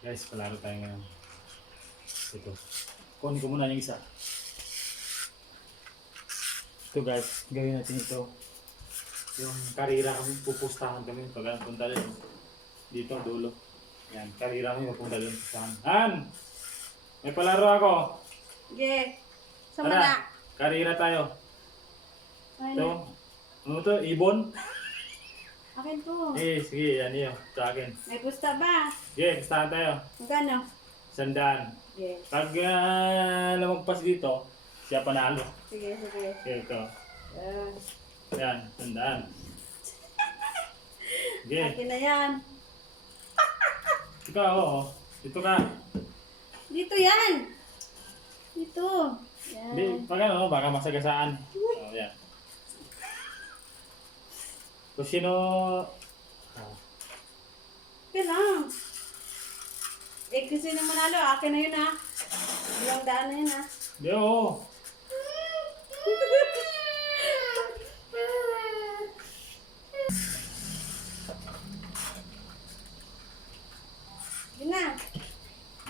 Guys, palaro tayo ngayon. Ito. Kunin ko muna yung isa. Ito guys, gawin natin ito. Yung karira kami, pupustahan kami pag punta rin. Dito ang dulo. Yan, karira kami mapunta doon. Han! May palaro ako. Sige. Sama Tara, na. karira tayo. Ay Ito. na. Ano to? Ibon? Akin to. Sige, yan yun. Sa akin. May pusta ba? Sige, pustahan tayo. Magkano? 100. Sige. Pag lumagpas dito, siya panalo. Sige, sige. Sige, ito. Yan. Yan, 100. Sige. Akin na yan. Ikaw, oo. Dito ka. Dito yan. Dito. Yan. Hindi, pag ano, baka masagasaan. Yan. Kung sino... Okay lang. Eh, kung sino manalo, akin na yun ha. Ilang daan na yun ha. Hindi, oo. Yun na.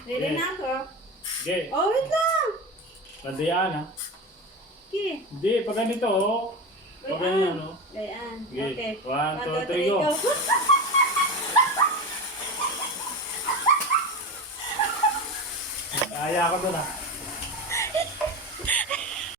Ready Okay. na ako. Sige. Oh, wait lang. Bandayaan, ha? Okay. Hindi, pag ganito, oh. Pag ganyan, ano? Gayaan. Sige. Okay. 1, 2, 3, go. Kaya ako doon, ha?